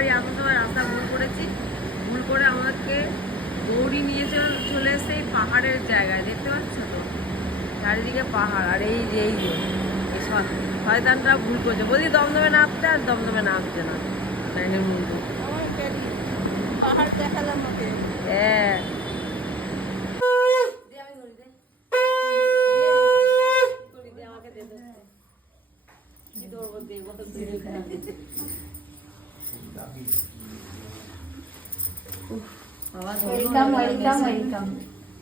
বাড়ি আসার সময় রাস্তা ভুল করেছি, ভুল করে আমাকে গৌরী নিয়ে চলে এসে এই পাহাড়ের জায়গায়, দেখতে পাচ্ছ তো চারিদিকে পাহাড়। আর এই যে শয়তানটা ভুল করছে, বলছি দমদমে নামতে, আর দমদমে নামছে না। পাহাড় দেখালাম ওকে। হ্যাঁ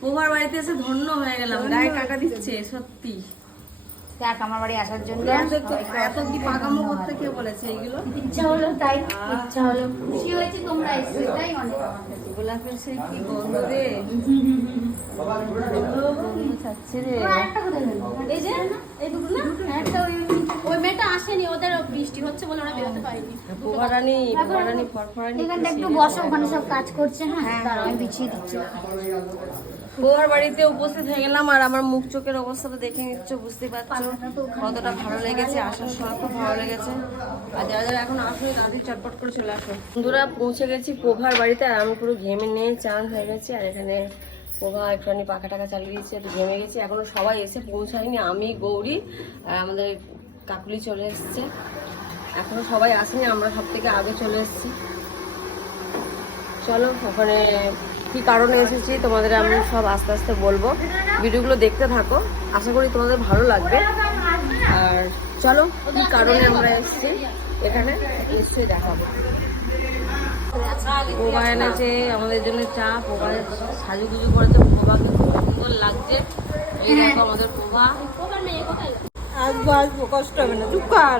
তোমার বাড়িতে এসে ধন্য হয়ে গেলাম, গায়ে কাটা দিচ্ছে সত্যি। দেখ আমার বাড়ি আসার জন্য এত কি পাকামো করতে কে বলেছে এইগুলো? ইচ্ছা হলো তাই, ইচ্ছা হলো, খুশি হয়েছে তোমরা এসে, তাই অনেক। গোলাপের সেই কি গন্ধ রে, ছাড়ছে রে। এই যে এই দুটো না, একটা ওই মেয়েটা আসেনি, ওদের বৃষ্টি হচ্ছে বলে ওরা বেরোতে পারেনি। পোহারানি ফরফরানি। এখানটা একটু বসো, ওখানে সব কাজ করছে। হ্যাঁ দাঁড়াও আমি বিছিয়ে দিচ্ছি। বউয়ার বাড়িতে উপস্থিত হয়ে গেলাম, আর আমার মুখ চোখের অবস্থাটা দেখে নিচ্ছ, বুঝতে পারছো কতটা ভালো লেগেছে। আসার সময় খুব ভালো লেগেছে। আর যারা যারা এখন আসো তাদের চটপট করে চলে আসো। বন্ধুরা পৌঁছে গেছি প্রভার বাড়িতে, আর আমি পুরো ঘেমে নিয়ে চান হয়ে গেছি। আর এখানে প্রভা একটুখানি পাখা টাকা চালিয়ে দিয়েছি, একটু ঘেমে গেছি। এখনো সবাই এসে পৌঁছায়নি, আমি গৌরী আর আমাদের কাকুলি চলে এসছে। এখনো সবাই আসেনি, আমরা সব থেকে আগে চলে এসেছি। চলো ওখানে কি কারণে এসেছি তোমাদের আমি সব আস্তে আস্তে বলবো, ভিডিওগুলো দেখতে থাকো, আশা করি তোমাদের ভালো লাগবে। আর চলো কি কারণে আমরা এসেছি এখানে নিশ্চয়ই দেখাবো। পোভা এনেছে আমাদের জন্য চা, পোভা সাজুগুজু করেছে, পোভাকে খুব সুন্দর লাগছে। এই দেখো আমাদের পোভা। আসবো আসবো, কষ্ট হবে না, চুপ কর।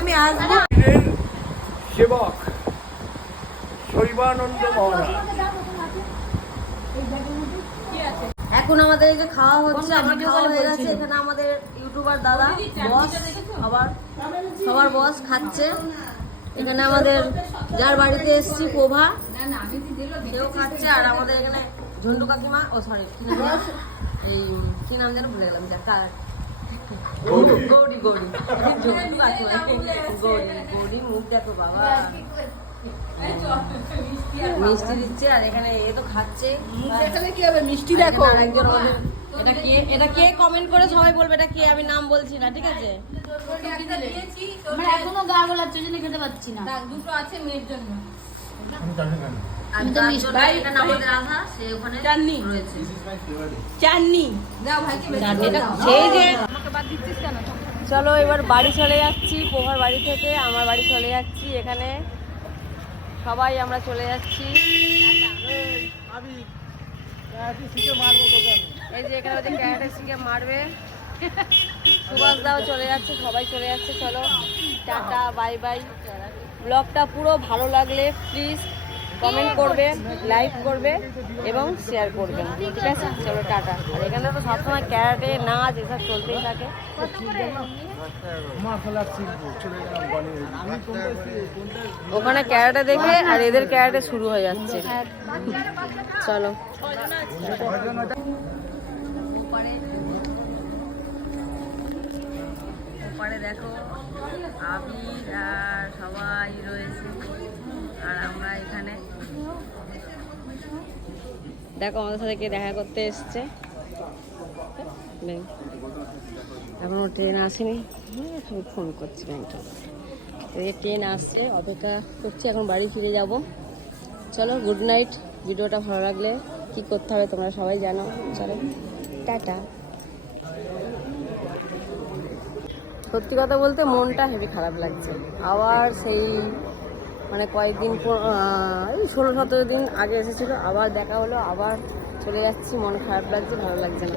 আমি আসবো। সেবক শৈবানন্দ মহারাজ। এখন আমাদের এই যে খাওয়া হচ্ছে, আমার খাওয়া হয়ে গেছে। এখানে আমাদের ইউটিউবার দাদা বস, সবার বস খাচ্ছে। এখানে আমাদের যার বাড়িতে এসেছি প্রভা, সেও খাচ্ছে। আর আমাদের এখানে ঝন্টু কাকিমা, ও সরি এই কি নাম যেন ভুলে গেলাম, গৌরী গৌরী গৌরী মুখ দেখো বাবা, মিষ্টি দিচ্ছে। আর এখানে এ তো খাচ্ছে, কি হবে মিষ্টি দেখো। আরেকজন আমাদের, এটা কে কমেন্ট করে সবাই বলবে এটা কে, আমি নাম বলছি না, ঠিক আছে? এখনো গা গোলাচ্ছে, জন্য খেতে পাচ্ছি না। দুটো আছে মেয়ের জন্য। চলো এবার বাড়ি চলে যাচ্ছি, প্রভার বাড়ি থেকে আমার বাড়ি চলে যাচ্ছি। এখানে সবাই আমরা চলে যাচ্ছি। এই যে এখানে হচ্ছে ক্যারেটে শিখে মারবে, সুভাষ দাও চলে যাচ্ছে, সবাই চলে যাচ্ছে। চলো টাটা, বাই বাই। ব্লগটা পুরো ভালো লাগলে প্লিজ কমেন্ট করবে, লাইক করবে এবং শেয়ার করবেন, ঠিক আছে? চলো টাটা। আর এখানে তো সবসময় ক্যারাটে নাচ এসব চলতেই থাকে। ওখানে ক্যারাটে দেখে আর এদের ক্যারাটে শুরু হয়ে যাচ্ছে। চলো ওপারে দেখো আবির আর সবাই রয়েছে, আর আমরা এখানে দেখো আমাদের সাথে কে দেখা করতে এসছে। এখনো ট্রেন আসেনি, আমি ফোন করছি ব্যাংকে, ট্রেন আসছে, অপেক্ষা করছি। এখন বাড়ি ফিরে যাব। চলো গুড নাইট। ভিডিওটা ভালো লাগলে কি করতে হবে তোমরা সবাই জানো। চলো টাটা। সত্যি কথা বলতে মনটা হেবি খারাপ লাগছে। আবার সেই মানে কয়েকদিন 16-17 দিন আগে এসেছিলো, আবার দেখা হলো, আবার চলে যাচ্ছি। মন খারাপ লাগছে, ভালো লাগছে না।